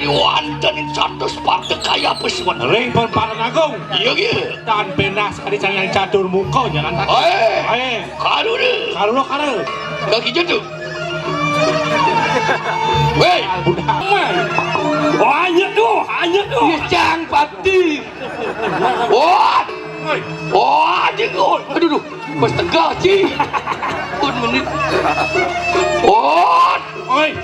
mari wonten ing catus patek kaya pesuwun. Ring pun Paran Agung. Iya nggih. Dan benas kali yang catur muka jangan tak. Karuna. Karuna karuna. Kaki jatuh. Weh, budak. Hanya tu. Jang pati. Wah. Wah, jenggot. Aduh, pas tegak ci. Pun menit. Wah. Oi.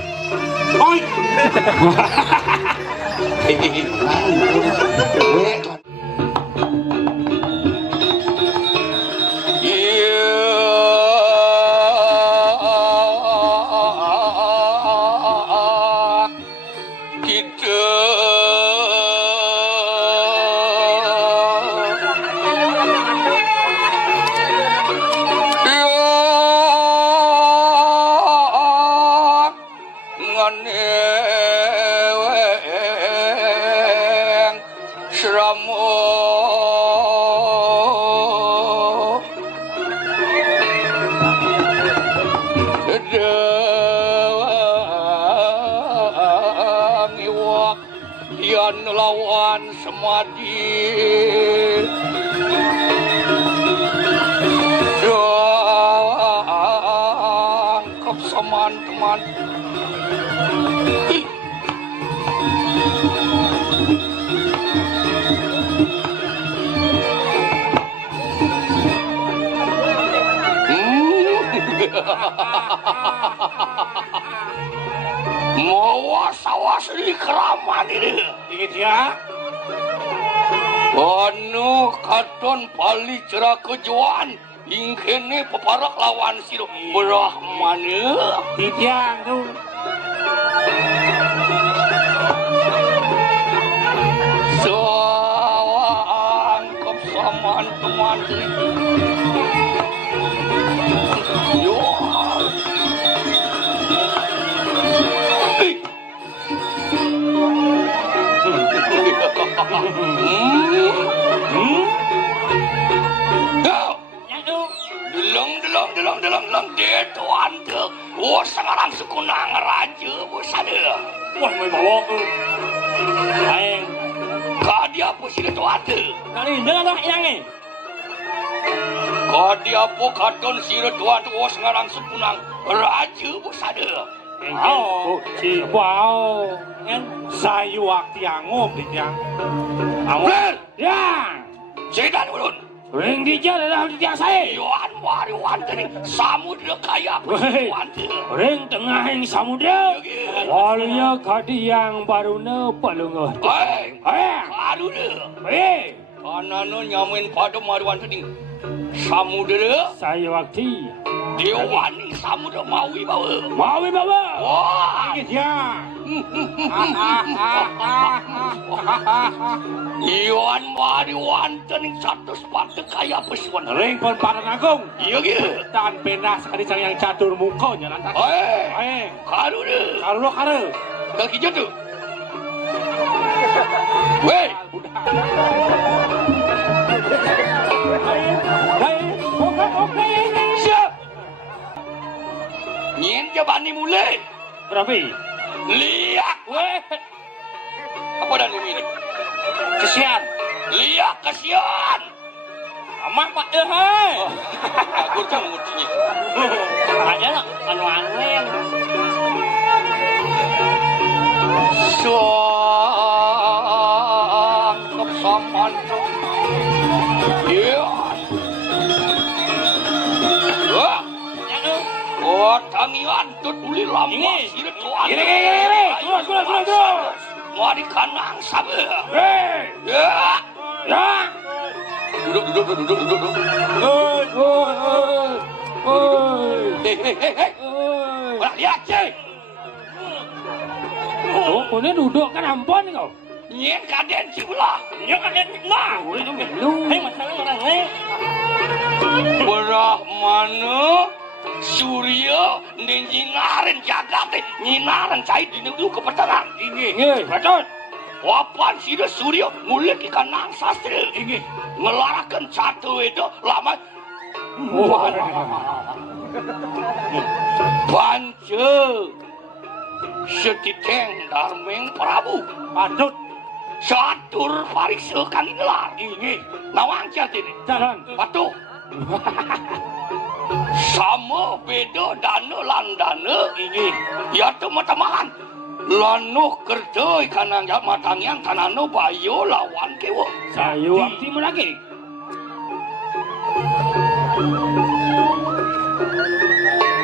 Lawan semadi angkap teman-teman mawas-awas di keraman ini Ingat ya. Anu kadon pali cerah kejuan ingkene peparak lawan siro Brahmana Titiang tu. Angkap saman teman yo Delong dia tuan tu. Oh sekarang sekunang raja busana. Wah, mai bawa tu. Aing. Kadi apa sih tuan tu? Kali dengar yang ni. Kadi apa kadon sih tuan tu? Oh sekarang sekunang raja busana. Oh, si wow. Kan sayu waktu angop Titiang. Angop. Ya. Cedan ulun. Ring dia dalam Titiang saya. Yuan wari wanteni samudra kaya pesuwan. Ring tengah yang samudra. Walinya kadi yang baru ne palunguh. Karuna. Kanano nyamin pada mari wanteni samudra. Saya waktu. Dewani samudra mawi bawa. Wah. Ingat ya. Iwan mari wonten ing catus patek kaya pesuwan. Ring pun Paran Agung. Iya nggih. Dan benas kali yang catur muka jangan tak. Karuna. Karuna. Kaki jatuh. Weh. Siap. Nyen jabani mulai. Berapa? Liak. Weh. Apa dah ini? Kesian. Liak kesian. Amak pak hai. Aku cang mutinya. Aja nak anu-anu. Angkap saman. Ya. Oh, tangian tut uli lama sirut tuan. Ini. Turun. Mari kanang sabar. Ya. Duduk. Hei. Lihat cek. Oh, ini duduk kan ampun kau. Nyen kaden cibelah. Boleh tu melu. Hei, masalah orang ni. Brahmana Surya nyinaran jagat nyinaran cai di negeri kepetangan. Ini, betul. Wapan sida Surya ngulik ikan nang sastra. Ini ngelarakan satu itu lama. Panca Setiteng Darmeng Prabu. Patut Satur pariksa kang gelar. inggih. Nawang jatine. Jalan. Patuh. Sama beda dana lan dana Inggih. ya teman-teman lanuh kerja kanang matang yang tanano bayo lawan kewa Sayu akti lagi.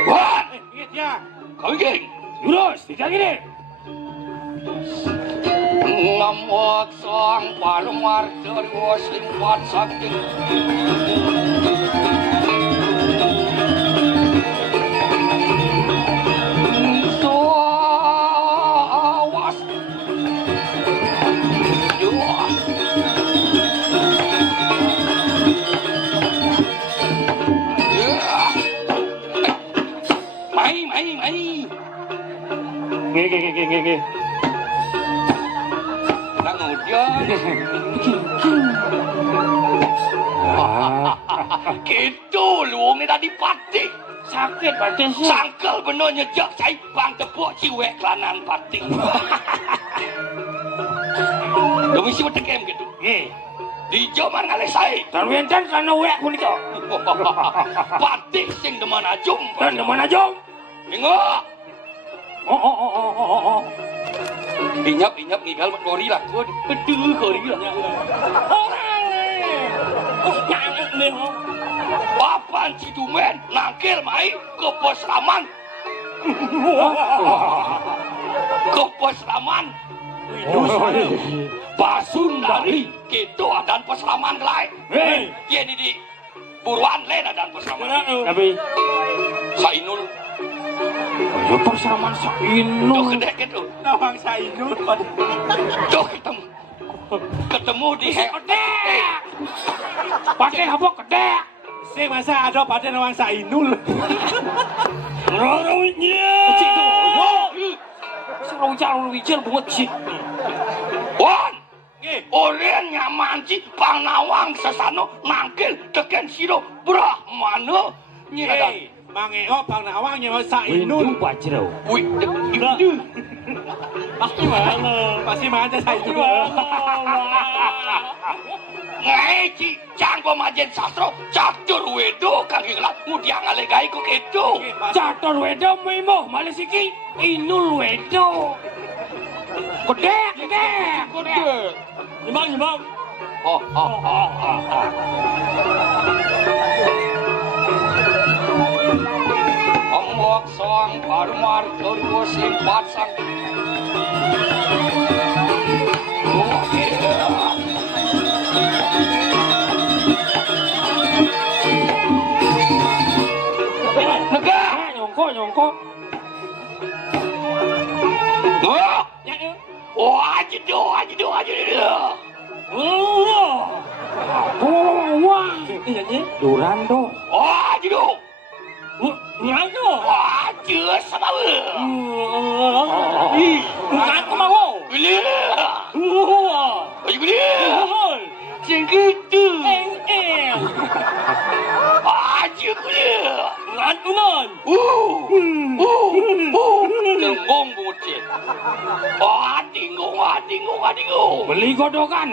wah Inggih ya. kau geng Lurus, tiga gini. ngamuk sang palmar terus limpat sakti awas Yuh. Mai. Nge. Nang hujan. Gitu luang ni tadi pati. Sakit badan sih. Sangkel bener nyejak saya bang tepuk ciwek kelanan pati. Domisi bertekem gitu. Nge. Di zaman ngalih saya. Terwentan karena wek kunika. Pati sing deman ajum. Dan di mana jom? Tengok. Oh. Inyap ngigal gori lah. Betul gori lah. Papan Cidumen nangkil mai ke Posraman. Ke Posraman. Pasundari gitu dan Posraman lain. Hei. Dia di buruan lain dan Posraman. Tapi Sainul. ya persamaan Tuh Sainu. gede gitu. Nawang Sainul. Tuh ketemu di Kedek. Pakai apa kedek? Sing masa ada pada Nawang Sainul. Rorongnya. Cik tu. Serong calon wijil bunget sih. Wan. Nggih. Orang nyamanci panawang sesano nangkil teken siro Brahmana nyedan. Nggih. Mangeo Bang Nawang nyewa Sainul. Bajrau. Wih, Pasti mana Sainul. ngaji canggo majen sastro catur wedo kang gelat ngudiang alegai ku kedo. Catur wedo mimo malisiki inul wedo. Kedek. Nyembang. Oh. Ombak sang parmar terus limpat sang. Oh, yeah. Negah. Nyongko. Wah, aja dia. Wah. Durando. Wah, aja dia. Nyangko. Wah, aja sama lu. Aku mau. Gila. Ayo gila. Sing gitu. Aja gila. Ngan. Tengong bocet. Adingung. Beli godokan.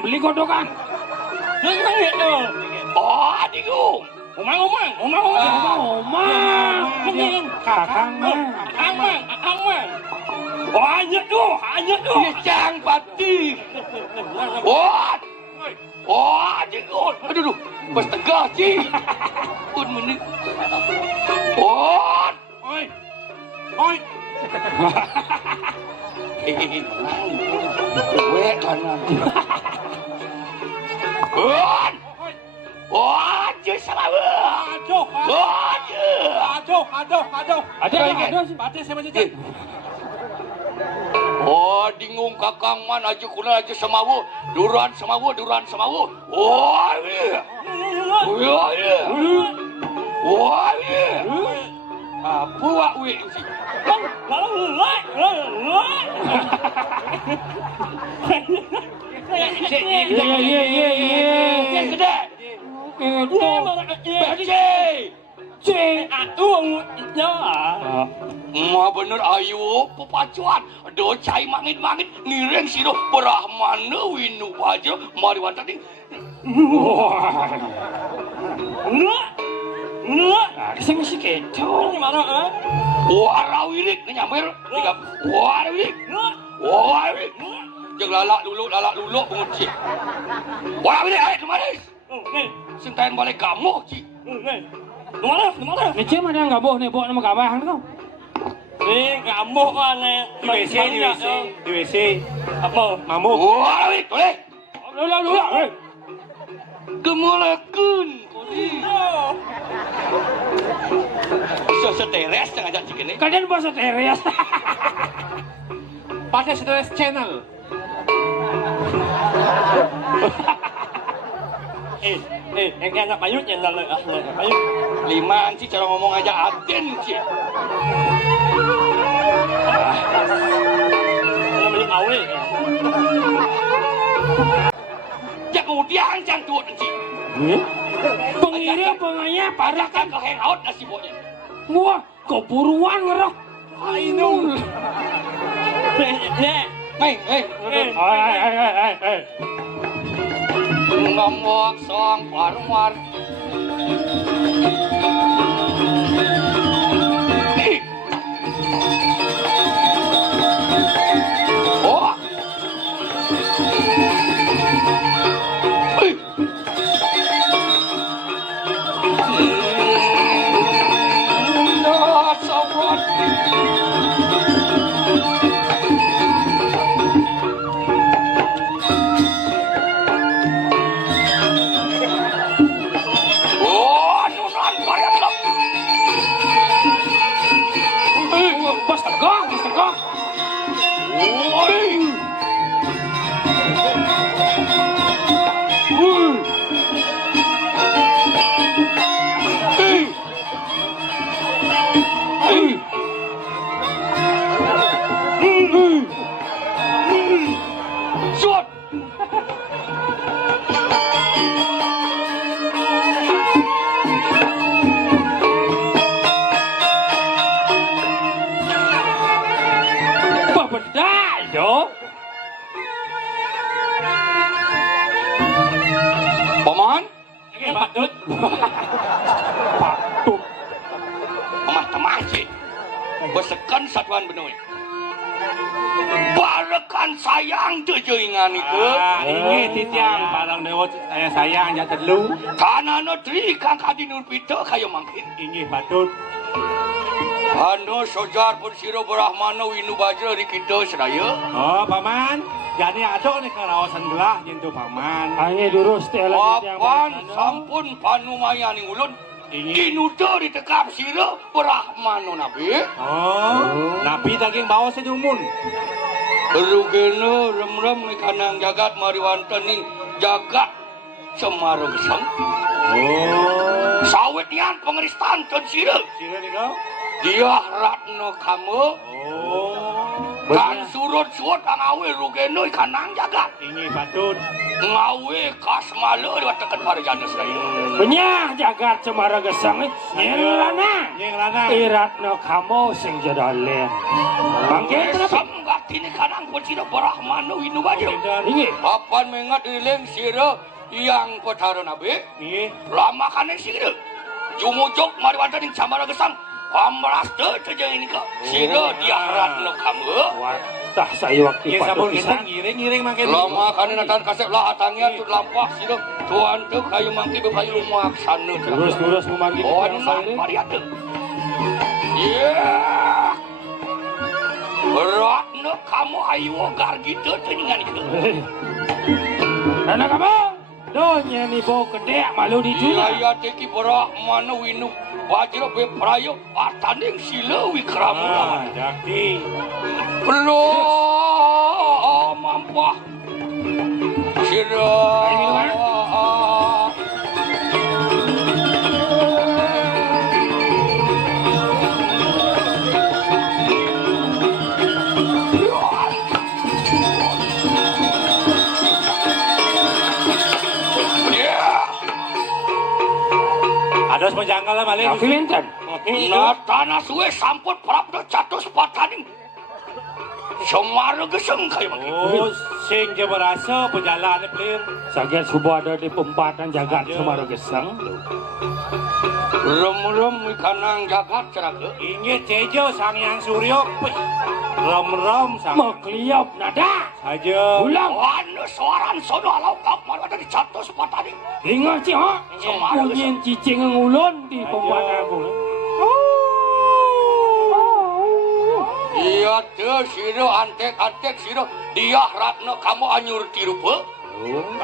Adingung. Omang. Kakang. Hanyut tuh. Cang pati. Adingung. Aduh, pas tegah sih. Pun menit. Oi. Wek kanan. Aja sama. Aduh. Ada. Pati saya macam tu. Dingung kakang man aja kuna aja samawu. Duran samawu. Apa wak wek sih? Iya. Gede. Bece. Ma bener ayo pepacuan do cai mangit-mangit nireng siro Brahmana Winu Bajra mari wantani Sing si keto mana warawirik nyamber tiga warawirik warawirik jeung lalak lulu pengunci warawirik ayo kemari sintain balik kamu ci Lumana? Ngece mana enggak boh nih, boh nama kabahan kau. Ngamuk kan di WC. Apa? Mamuk. warawirik boleh Lu. gemulakeun seteres jangan ajak cikini Kalian bahasa teres. Pakai Stress Channel. Yang kayak anak payut yang lalu payut. lima sih cara ngomong aja aden sih Kalau beli awe. ya kemudian jangan sih Pengirim penganya pada kan ke hangout nasi boknya wah keburuan ngerah. Ainul. hei ngomong song war oh Bos tegong. Shoot! Bedai dong. Paman, Patut. Patut. Paman teman sih. Besekan satuan benoi. Barakan sayang tejengan itu. Ini titiang parang dewa sayang ya terlu. Tanah negeri kang kadinul pita kayo mangkin. Ini patut. Anu sojar pun siro Brahmana Winu Bajra di kita seraya. Oh, paman. Jadi ada nih ke rawasan gelah jentuh paman. Angin durus teh lagi Papan sampun panumaya ning ulun. Kinuda ditekap siro Brahmana Nabi. Oh, nabi daging bawa sejumun. Berugena rem-rem nih kanang jagat mari wonten ning jagat Semar Gesang. Oh. Sawit nian pengeristan ten siro. Sira nih kau? Dia ratno kamu. Oh. Kan surut-surut ngawe rugena kanang jagat. Ini patut. Ngawe kasmale lewat tekan parjana saya. Benyah jagat Cemara Gesang nyelana. Yang lana. Iratno kamu sing jadalen. Bangke kenapa? Samgat ini kanang pun siro Brahmana Winu Bajra. Ini Papan mengat ileng siro yang petara nabi. Ini. Lama kaneng siro. Jumujok mari wonten ing Cemara Gesang. Pamras teu tejeng ini kok. Siro dia ratno kamu. tah saya waktu Yang sabun kita ngiring makin. Lama kaneng natan kasep lah atangnya tut lampah siro. Tuan teu kayu mangki bebayu maksana. Terus memanggil Oh, nah, mari atuh. Yeah. Beratna kamu ayu ogar gitu teningan itu. Anak kamu donya nih bau gede malu dijual. Iya teki Brahmana Winu Bajra beprayo atanding sila wikramula. Jakti. Belum mampah. Sira. Ada penjangkal lah balik. Tapi benten. tanah suwe sampun prapta catus pataning Semara geseng kayak Oh, sing je berasa berjalan ni pelin. Saget subada di pempatan jagat Semara Gesang. Rem-rem ikanang jagat ceraga. Ingat cejo sang yang suryo. Rom-rom sang. Makliap nada. Saja. Ulang. Wana suaran sono alau kap maru ada di catus pataning. Ingat ci ha. Punyin cicing ngulon di pempatan aku. Iya teh siro antek siro dia ratna kamu anyur tirupa.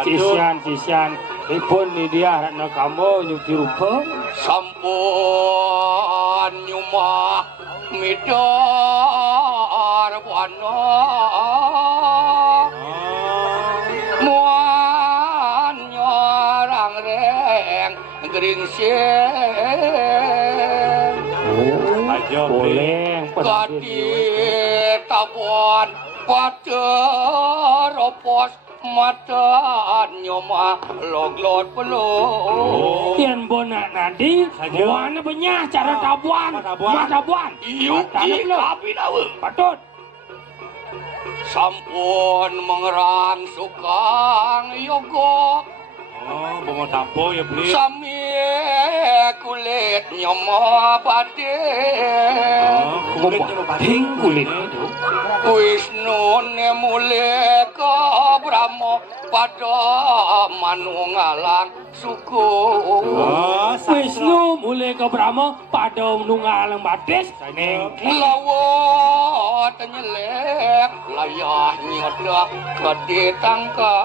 Cisian. Ipun ni dia ratna kamu nyuti rupa. Sampun nyumah midar wana. Muan nyorang reng geringsing. Saja Boleh. Kadi tabon pateropos mata nyoma loglot peluk. Tian bonak nadi. Buana benyah cara tabuan. Tabuan. Iu kapi nawe. Patut. Sampun mengerang sukang yogo. Oh, bunga tapo ya pelin. Sami kulit nyoma batin. Kulit itu. Wisnu mule ka Brahma pada manungalang suku. Wisnu mulai ke Brahma pada nunggalang batis. Lawat nyelek layah nyedak ke tangka.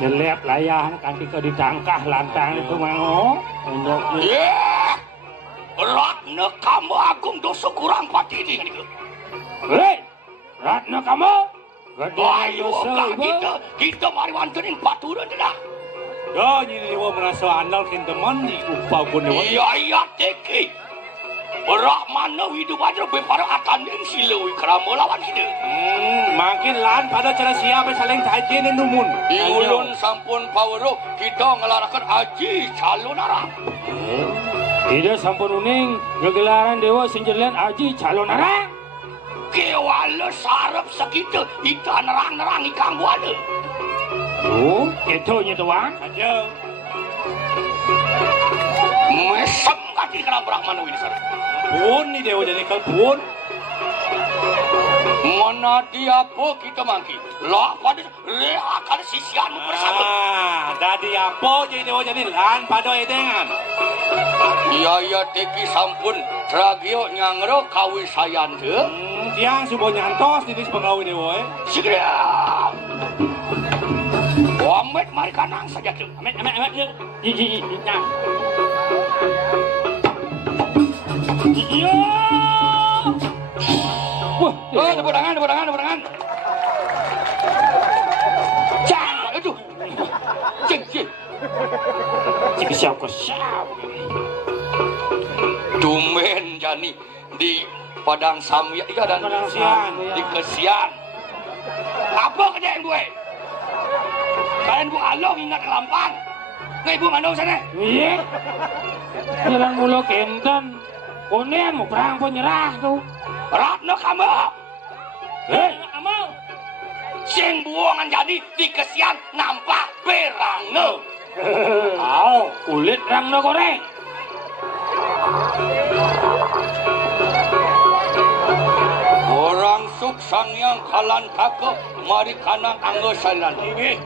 Nyelep layah kanti ke ditangkah lantang itu mau. Ratna kamu agung dosa kurang pati ini kan itu. Hei, Ratna kamu. Ayo kita mari wanterin paturan dah. Ya, ini dia merasa andal kin teman di upau pun dia. Iya teki. Berak mana hidup aja bepara atanding silawi kerama lawan kita. Makin lan pada cara siapa saling tajin dan numun. Iulun sampun pawero kita ngelarakan haji calon arah. Tidak sampun uning gegelaran dewa senjelian aji calon arang. Kewala sarap segitu ikan nerang-nerang ikan buana. Oh, itunya tuan. Saja. Mesem kaki kena berak mana ini sana. Pun ni dewa jadi kalpun. Mana dia apa kita mangki? Lah pada reakan sisian bersama. Dadi apa jadi dewa jadi lan pada edengan. Iya teki sampun tragio nyangro kawisayan tu. Tiang subuh nyantos di pengawin dewa. Segera. Amet mari kanang saja tu. Amet. Iya. Wah, Tepuk tangan. Jangan, aduh. Cing. kesiap. Tumen jani di Padang Samya dan di Kesian. Apa kerja yang gue? Kalian bu along ingat kelampang. Nggak ibu mana sana? Iya. Jalan mulu kentan. Konean mau perang pun nyerah tuh. Ratna kamu. Hei, kamu. Sing buangan jadi di Kesian nampak berangno. Kulit rangno goreng. Orang suk sangyang kalan tako mari kanang anggo salan. Ini.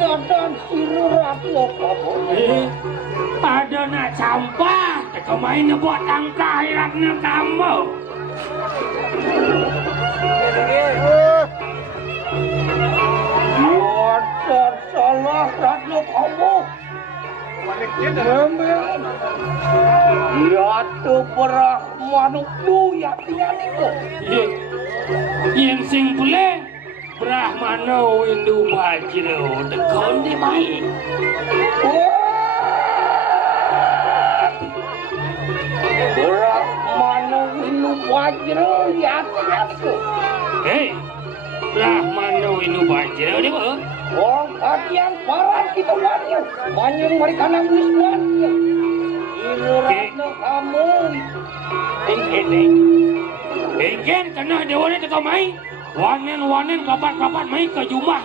dan siruratmu kamu. Ada nak sampah, kau main buat tangka akhiratnya kamu. Dan salah ratnya kamu. Memang. Yaitu Brahmanu ya tinggalku. Yang sing boleh Brahmano Hindu Bajro dekon di main. Brahmanu Hindu Bajro ya tinggalku. Hei, Brahmano Hindu Bajro dia apa? Orang katian paran kita banyak. Banyak mereka nangis banyak. Siruratnya kamu. Ini. Engken kena dewa ni tekau main. Wanen kapan main ke rumah.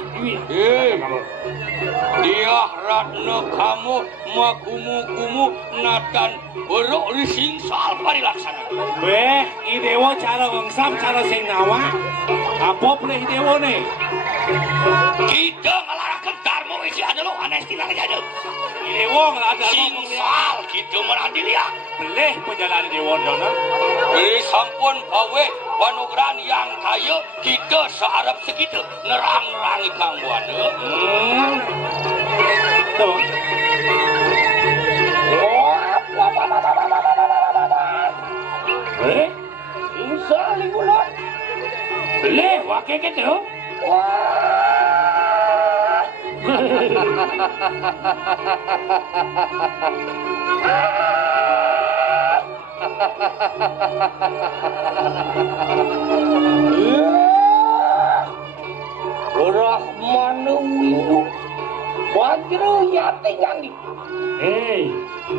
Dia ratna kamu makumu natan berok rising soal parilaksana. Beh, idewo cara wangsam cara sing nawa. Apa boleh idewo nih? Kita ngelarangkan Darmo isi ada lo aneh tidak ada. Idewo nggak ada Sing soal kita merandi dia. boleh perjalanan idewo dona. Dari sampun bawe wanugran yang kaya kita seharap segitu nerang-nerangi kang buana. Tuh. Eh, Insya Allah. boleh wakil kita. Brahmanu Hindu Bajro ya tinggali. Hei,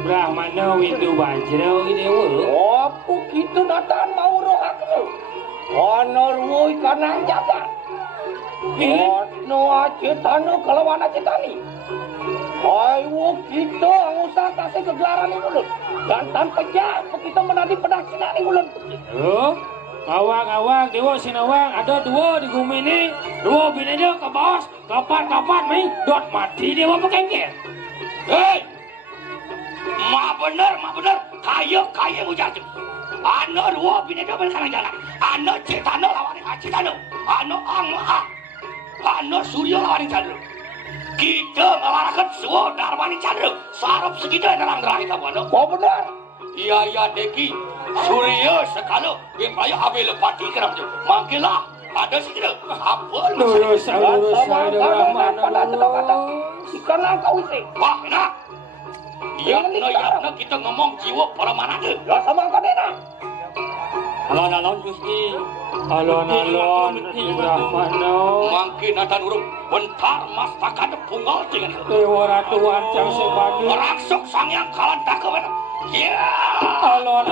Brahmano Hindu Bajro ini dewa. Apa kita datang mau rohaknya? Honor woi kanang jaga. Ono acetano kelawan acetani. Ayo kita usah kasih kegelaran ini mulut. Dan tanpa jam kita menanti pedaksinan ini mulut. Oh, awang dewa sinawang ada dua di bumi ini. Dua bini dia ke bawah, kapan main dot mati dewa pekengket. Hei, mak bener, kaya ujar tu. Ano dua bini dia berkanang jalan. Ano cetano lawan cetano. Ano Ano Suryo lawan Chandra. Kita ngelarakan semua Darmani Chandra. Sarap segitu yang nerang-nerangi kamu ano. Oh benar. Iya Deki. Suryo sekalo bipaya ambil lepati kenapa tu. Mangkilah ada segitu. Apa Lurus Pada Brahmano. ikan kau isi. Wah, nak. Yakna kita ngomong jiwa para mana tu. Lah sama kau dena. Alon-alon Gusti. Alon Brahmano. Mangkin ada urung bentar mas takkan punggal dengan itu. Dewa ratuan cang sebagi. Merangsok sang yang kalan tak kewen. Ya. Alon.